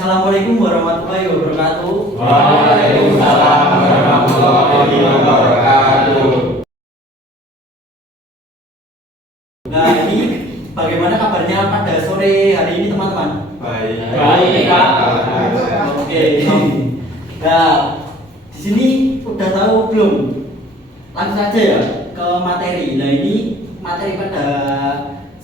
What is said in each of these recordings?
Assalamualaikum warahmatullahi wabarakatuh. Waalaikumsalam warahmatullahi wabarakatuh. Nah, ini bagaimana kabarnya pada sore hari ini teman-teman? Baik. Baik, Pak. Oke. Nah, di sini udah tahu belum? Langsung saja ya ke materi. Nah, ini materi pada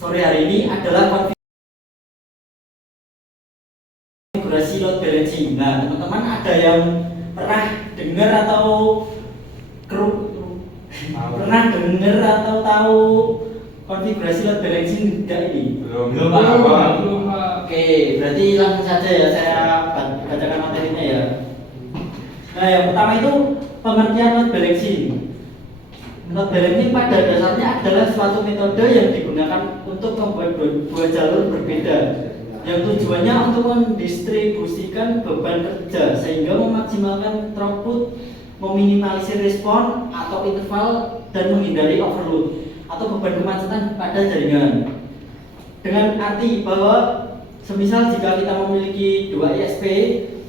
sore hari ini adalah konfigurasi load balancing. Nah, teman-teman ada yang pernah dengar atau pernah dengar atau tahu konfigurasi load balancing enggak ini? Belum. Oke, berarti langsung saja ya saya bacakan materinya ya. Nah, yang pertama itu pengertian load balancing. Load balancing pada dasarnya adalah suatu metode yang digunakan untuk membuat dua jalur berbeda, yang tujuannya untuk mendistribusikan beban kerja sehingga memaksimalkan throughput, meminimalisir respon atau interval, dan menghindari overload atau beban kemacetan pada jaringan. Dengan arti bahwa semisal jika kita memiliki dua ISP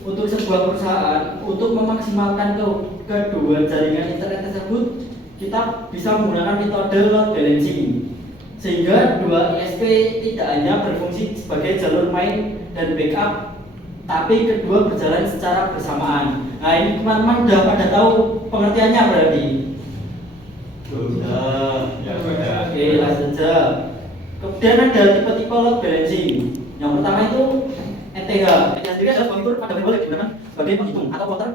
untuk sebuah perusahaan, untuk memaksimalkan kedua jaringan internet tersebut, kita bisa menggunakan metode load balancing sehingga dua ISP tidak hanya berfungsi sebagai jalur main dan backup, tapi kedua berjalan secara bersamaan. Nah, ini teman-teman udah pada tahu pengertiannya berarti? Sudah. Oke, langsung saja. Kemudian ada tipe-tipe load balancing. Yang pertama itu NTH. NTH sendiri adalah kontur pada variabel yang digunakan sebagai penghitung atau plotter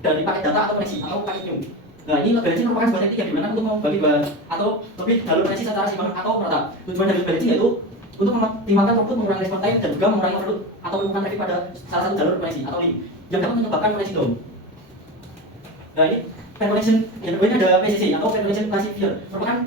dari paket data atau koneksi atau paket new. Nah, ini load balancing merupakan sebuah teknik yang digunakan untuk membagi atau lebih jalur koneksi secara sinkron atau merata. Tujuan dari load balancing yaitu untuk mengoptimalkan throughput, mengurangi respon time, dan juga mengurangi overload atau penumpukan traffic pada salah satu jalur koneksi atau link yang dapat menyebabkan koneksi down. Nah, ini pair connection yang kedua ini ada PCC atau pair connection classifier, merupakan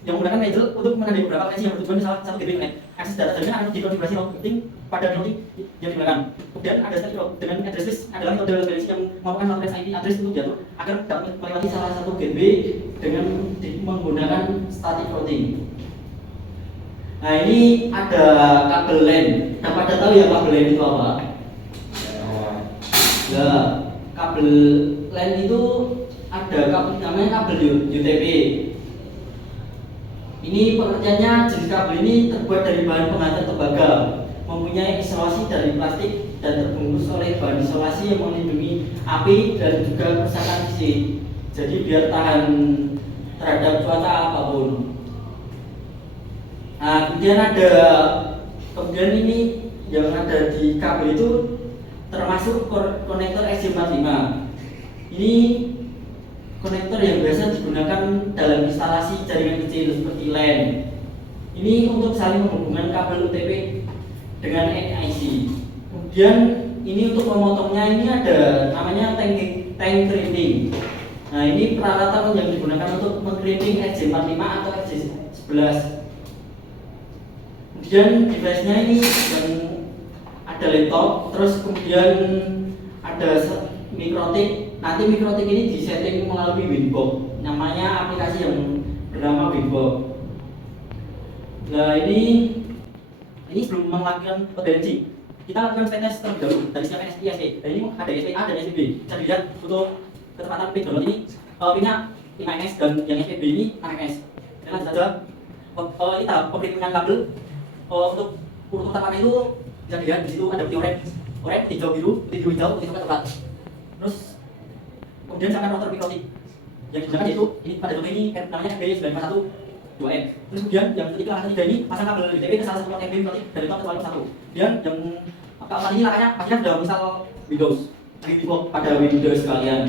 yang menggunakan label untuk menandai beberapa koneksi yang bertujuan di salah satu gateway internet. Akses data jaringan akan dikonfigurasi routing pada routing yang digunakan. Kemudian ada static route dengan address list adalah metode load balancing yang memampukan address IP address untuk diatur agar dapat melewati salah satu gateway dengan menggunakan static routing. Nah, ini ada kabel LAN. Nah, pada tahu ya kabel LAN itu apa? Nah, kabel LAN itu ada kabel namanya kabel UTP. Ini pengertiannya, jenis kabel ini terbuat dari bahan penghantar tembaga, mempunyai isolasi dari plastik dan terbungkus oleh bahan isolasi yang melindungi api dan juga kerusakan fisik. Jadi biar tahan terhadap cuaca apapun. Nah, kemudian ini yang ada di kabel itu termasuk konektor SJ45. Ini konektor yang biasa digunakan dalam instalasi jaringan kecil seperti LAN. Ini untuk saling menghubungkan kabel UTP dengan NIC. Kemudian ini untuk memotongnya ini ada namanya tank crimping. Nah, ini peralatan yang digunakan untuk mengcrimping RJ45 atau RJ11. Kemudian device-nya ini yang ada laptop, terus kemudian ada mikrotik. Nanti mikrotik ini disetting melalui Winbox, namanya aplikasi yang bernama Winbox. Nah, ini sebelum melakukan load balancing, kita lakukan speed test terlebih dahulu dari setiap ISP. Dan ini ada ISP A dan ISP B. Bisa dilihat untuk ketepatan pin download ini, pinnya 5ms dan yang ISP B ini 6ms. Dan lanjut saja, ini tahap pemerintahan kabel. Untuk urutan pertama itu bisa dilihat di situ ada putih orange, hijau biru, putih biru hijau, putih coklat coklat. Terus kemudian siapkan router mikrotik yang digunakan yaitu ini pada contoh ini namanya FB951 2M. Terus kemudian yang ketiga ini pasang kabel UTP ke salah satu port FB mikrotik dari top ke 1. Kemudian yang keempat ini makanya pastinya sudah install Windows pada Windows sekalian.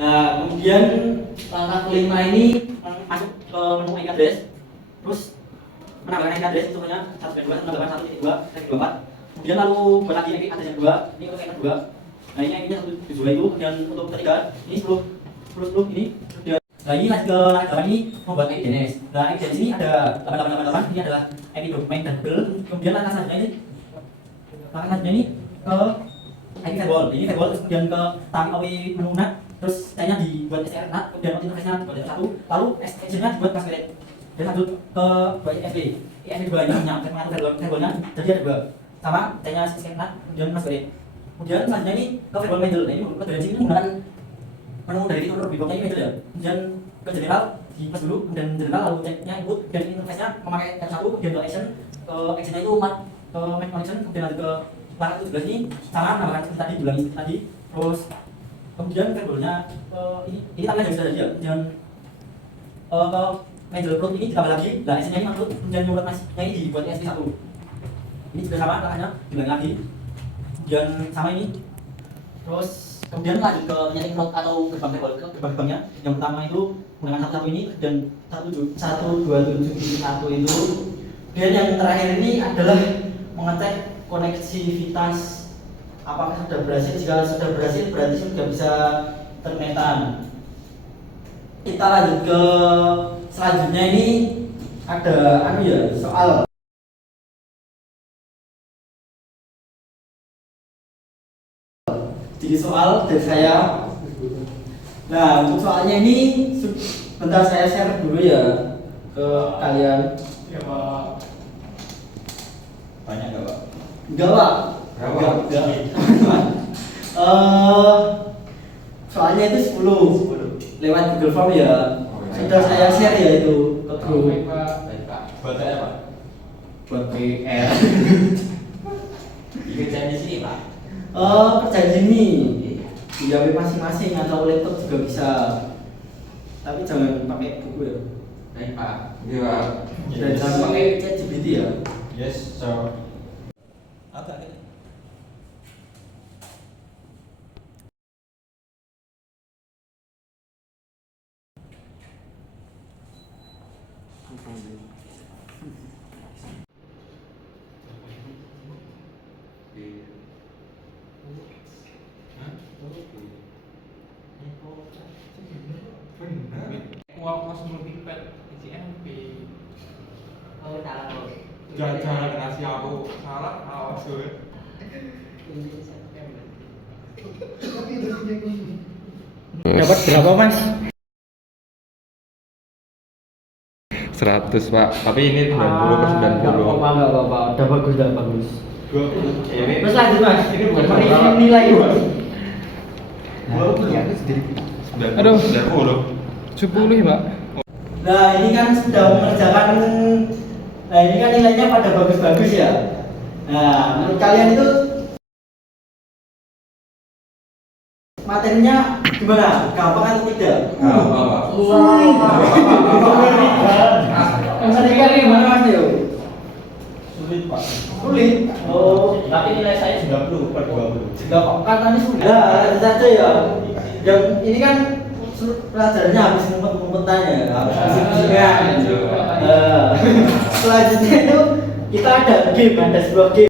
Nah, kemudian langkah kelima ini masuk ke menu IP address, terus menambahkan IP address contohnya 192.168.1.24. Kemudian lalu buat lagi IP address yang kedua, ini untuk IP kedua. Nah, ini IP-nya 172 itu, dan untuk ketiga ini 10 ini. Nah, ini lanjut ke langkah 8 ini membuat IP DNS. Nah, IP DNS ini ada 8888, ini adalah IP domain dan Google. Kemudian langkah selanjutnya ini ke IP firewall. Ini firewall, terus kemudian ke TAMI OW menu NAT, terus nya dibuat STR NAT, kemudian interface-nya dibuat satu, lalu extension-nya dibuat password. Dan lanjut ke ISP. ISP dua ini hanya mengatur firewall-nya, jadi ada dua. sama C-nya scan kanan, kemudian masuk ke D. Kemudian selanjutnya ini ke verbal middle. Nah, ini metode ini menggunakan menu dari fitur review-nya ini middle ya. Kemudian ke general di pas dulu, kemudian general lalu ceknya input dan interface-nya memakai F1, kemudian ke action, ke action-nya itu make connection, kemudian lanjut ke langkah 17 ini sama menambahkan seperti tadi, diulangi seperti tadi. Terus kemudian verbal-nya ini tampilan yang sudah tadi ya. Kemudian ke middle root ini ditambah lagi, nah action-nya ini maksud kemudian nyurat masnya ini dibuat ESP1. Ini juga sama langkahnya, diulangi lagi. Kemudian sama ini. Terus kemudian lanjut ke menyeting root atau gerbang-gerbangnya. Yang pertama itu menggunakan satu ini dan 127.1 itu. Dan yang terakhir ini adalah mengecek koneksivitas apakah sudah berhasil. Jika sudah berhasil berarti sudah bisa termetan. Kita lanjut ke selanjutnya ini ada soal. Jadi soal dari saya. Nah, untuk soalnya ini bentar saya share dulu ya ke kalian. Ya, Pak. Banyak enggak, Pak? Enggak, Pak. Enggak. Soalnya itu 10 lewat Google Form ya. Sudah saya share ya itu ke grup. Baik, Pak. Buat saya, Pak. Buat PR. Dikerjain di sini, Pak. Kerja gini di HP masing-masing atau laptop juga bisa, tapi jangan pakai buku ya. Baik, Pak. Iya, Pak. Dan jangan pakai ChatGPT ya. Yes, sir. Agak. Jangan kasih aku salah, awas gue. Dapat berapa, Mas? 100, Pak. Tapi ini 90/90. Enggak apa-apa. Udah bagus, udah bagus. 20. Ini. Terus lanjut, Mas. Ini bukan Ini salah. nilai, Mas. 20. Aduh. 90. 10 ya, Pak. Nah, ini kan sudah mengerjakan. Nah, ini kan nilainya pada bagus-bagus ya. Nah, menurut kalian itu materinya gimana? Gampang atau tidak? Gampang, Pak. Mengerikan nih, gimana Mas Teo? Sulit, Pak. Sulit. Oh, Tapi nilai saya 90/20. enggak kok kan tadi sudah. Nah, saja ya. Yang ini kan pelajarannya habis ngumpet-ngumpetannya, habis bisik-bisikan. Selanjutnya itu kita ada game, ada sebuah game.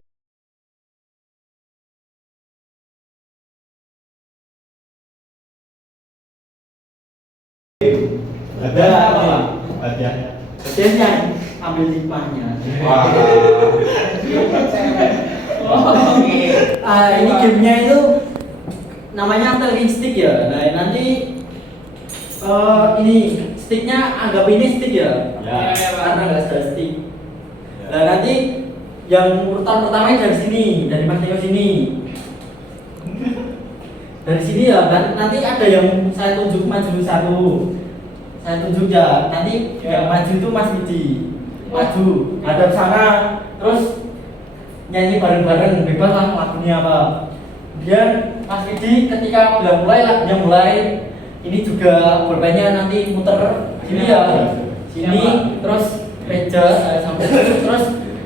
Ada apa? Hadiahnya. Hadiahnya ambil hikmahnya. Wah. Oke. Ini gamenya itu namanya talking stick ya. Nah, nanti ini sticknya anggap ini stick ya. Ya. Karena nggak ada stick. Nah, nanti yang urutan pertama dari sini, dari Mas Teo sini. Dari sini ya, nanti ada yang saya tunjuk maju satu. Saya tunjuk ya, nanti yang maju itu Mas Widi. Maju, hadap sana, terus nyanyi bareng-bareng, bebas lah lagunya apa. Kemudian Mas Widi ketika udah mulai lagunya mulai, ini juga bolpennya nanti muter sini ya, sini, terus meja sampai terus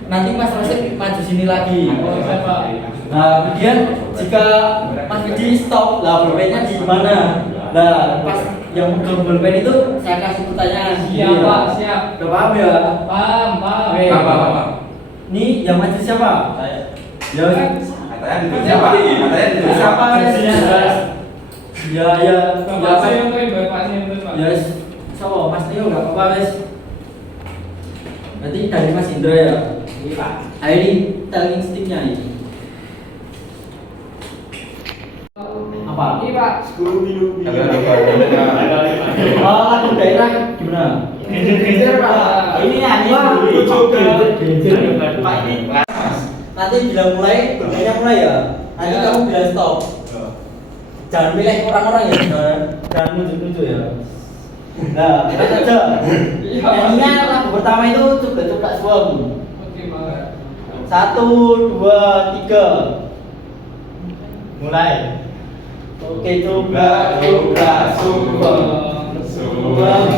nanti Mas Rasik maju sini lagi. Nah, kemudian jika Mas Widi stop, lah bolpennya di mana? Nah, pas yang megang bolpen itu saya kasih pertanyaan. Siap, Pak, siap. Udah paham ya? Paham. Oke. Paham. Ini yang maju siapa? Saya. Ya, Katanya ditulis siapa? Katanya ditulis siapa? Ya, ya. Bapak saya untuk Bapak saya untuk Pak. Ya, so Mas Tio nggak apa-apa, Mas. Nanti dari Mas Indra ya. Iya, Pak. Nah, ini telling sticknya ini. Apa? Ini, Pak. Oh, lagu daerah gimana? Gejer, Pak. Ini Wah, juga. Gejer. Pak ini. nanti bilang mulai, bermainnya mulai ya. Nanti Ya. kamu bilang stop. Jangan milih orang-orang ya, jangan nunjuk-nunjuk ya. Nah, kita saja. Nyanyinya lagu pertama itu coba-coba suam. Oke, Pak. 1, 2, 3. Mulai. Oke, coba suam. Suam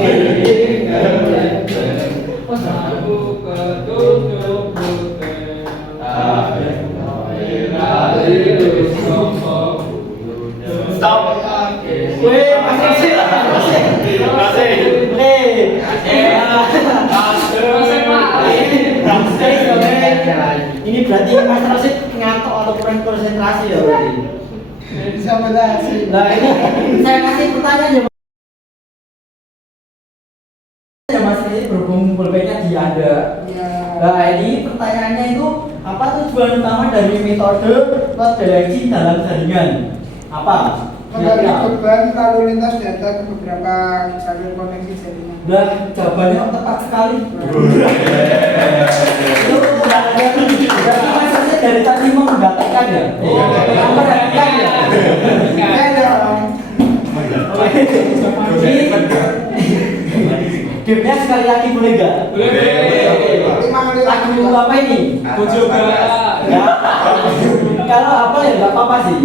Aku ketutup putih. Stop. Weh, masih. Ini berarti Mas Rosid ngantuk atau kurang konsentrasi ya berarti. Bisa berhasil. Nah ini saya kasih pertanyaan ya Mas ini berhubung pulpennya di Anda. Ya. Nah ini pertanyaannya itu apa tujuan utama dari metode seleksi dalam jaringan? Apa? Membagi beban lalu lintas data ke beberapa jalur koneksi jaringan. Dan jawabannya tepat sekali. Itu berarti Mas Rosid dari tadi mau mengatakan ya? Iya. Mengatakan ya? Ya dong. Gamenya sekali lagi boleh nggak? Boleh. 5 kali Lagu apa ini? Tujuh belas. Ya. Kalau apa ya nggak apa-apa sih.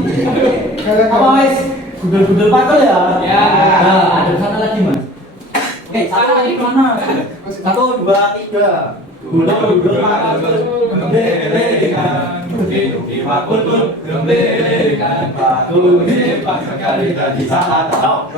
Apa wes? Gudel-gudel pakol ya? Ya. Nah, ada sana lagi mas. Oke, satu lagi mana? 1, 2, 3. Gudel-gudel pakol. Gembelekan. Duki-duki pakul pun gembelekan. Pakul hebat sekali tadi saat tahu.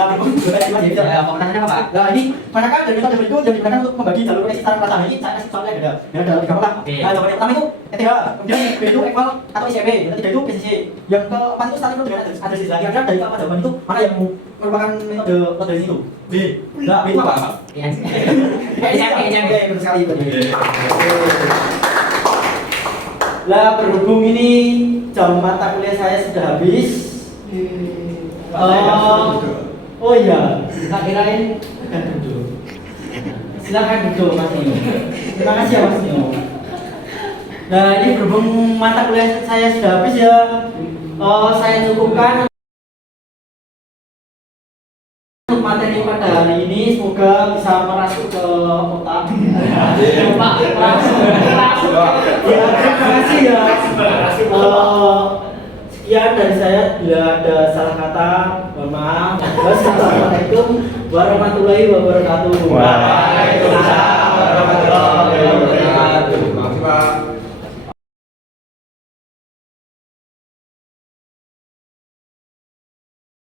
Pertanyaannya apa? Nah ini manakah dari metode berikut yang digunakan untuk membagi jalur koneksi secara merata? Ini saya kasih soalnya ada. Yang ada 3 orang. Nah jawaban yang pertama itu ETH, kemudian B itu equal atau ICP, yang ketiga itu PCC, yang keempat itu static dengan adresi. Nah kira-kira dari keempat jawaban itu mana yang merupakan metode itu? B. Nah B itu apa? ICP, betul sekali. Lah berhubung ini jam mata kuliah saya sudah habis. Oh iya, tak kirain duduk. Silakan duduk Mas Nino. Terima kasih ya Mas Nino. Nah ini berhubung mata kuliah saya sudah habis ya, saya cukupkan untuk materi pada hari ini. Semoga bisa merasuk ke otak. Merasuk. Ya, terima kasih ya. Sekian dari saya, bila ada salah kata mohon maaf. Wassalamualaikum warahmatullahi wabarakatuh. Waalaikumsalam.